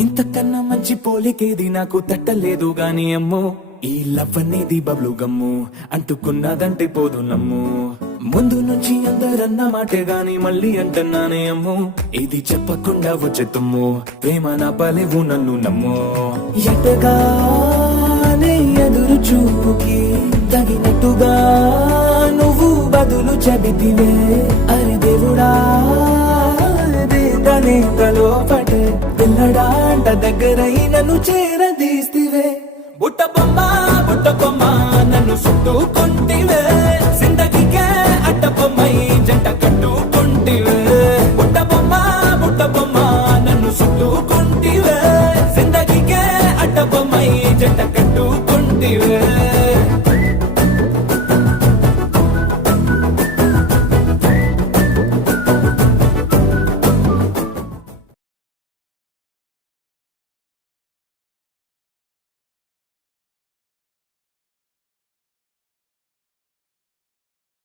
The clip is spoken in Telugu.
ఇంతకన్నా మంచి పోలికేది నాకు తట్టలేదు గాని అమ్మో ఈ లవ్ అనేది బబ్లు గమ్ము అంటుకున్నదంటే పోదు నమ్ము ముందు నుంచి అందరన్న మాటే గాని మళ్ళీ అంటున్నానే అమ్ము ఇది చెప్పకుండా వచ్చే తుమ్ము ప్రేమ నా పలేవు నన్ను నమ్ము ఎటగానే ఎదురు చూపుకి తగినట్టుగా నువ్వు బదులు చెబితివే అరే దేవుడా దేదనే లోపటే పిల్లడాంట దగ్గరై నన్ను చేరదీస్తివే బుట్ట బొమ్మ నన్ను చుట్టూ